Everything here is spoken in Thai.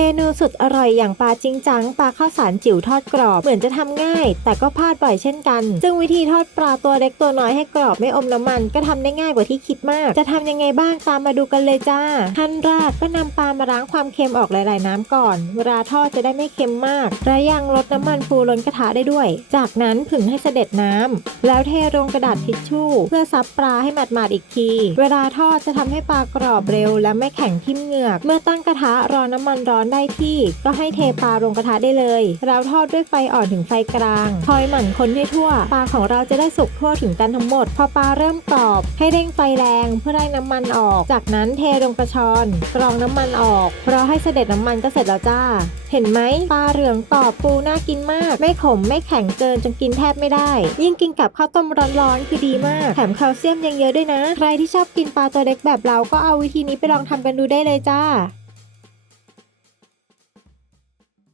เมนูสุดอร่อยอย่างปลาจิงจังปลาข้าวสารจิ๋วทอดกรอบ เหมือนจะทำง่าย แต่ก็พลาดบ่อยเช่นกัน ซึ่งวิธีทอดปลาตัวเล็กตัวน้อยให้กรอบไม่อมน้ำมัน ก็ทำได้ง่ายกว่าที่คิดมาก จะทำยังไงบ้างตามมาดูกันเลยจ้าขั้นแรกก็นำปลามาล้างความเค็มออกหลาย ๆ น้ำก่อน เวลาทอดจะได้ไม่เค็มมากและยังลดน้ำมันฟูล้นกระทะได้ด้วย จากนั้นผึ่งให้เสด็จน้ำแล้วเทลงกระดาษทิชชู่ เพื่อซับปลาให้หมาด ๆ อีกที เวลาทอดจะทำให้ปลากรอบเร็ว และไม่แข็งทิ่มเหงือก เมื่อตั้งกระทะรอน้ำมันร้อนได้ที่ ก็ให้เทปลาลงกระทะได้เลยแล้วทอดด้วยไฟอ่อนถึงไฟกลางคอยหมั่นคนให้ทั่ว ปลาของเราจะได้สุกทั่วถึงกันทั้งหมด พอปลาเริ่มกรอบ ให้เร่งไฟแรงเพื่อได้น้ำมันออก จากนั้นเทลงกระชอนกรองน้ำมันออกรอให้เสด็จน้ำมันก็เสร็จแล้วจ้า เห็นไหมปลาเหลืองกรอบปูน่ากินมาก ไม่ขมไม่แข็งเกินจนกินแทบไม่ได้ ยิ่งกินกับข้าวต้มร้อนๆคือดีมาก แถมแคลเซียมยังเยอะด้วยนะ ใครที่ชอบกินปลาตัวเล็กแบบเราก็เอาวิธีนี้ไปลองทำกันดูได้เลยจ้า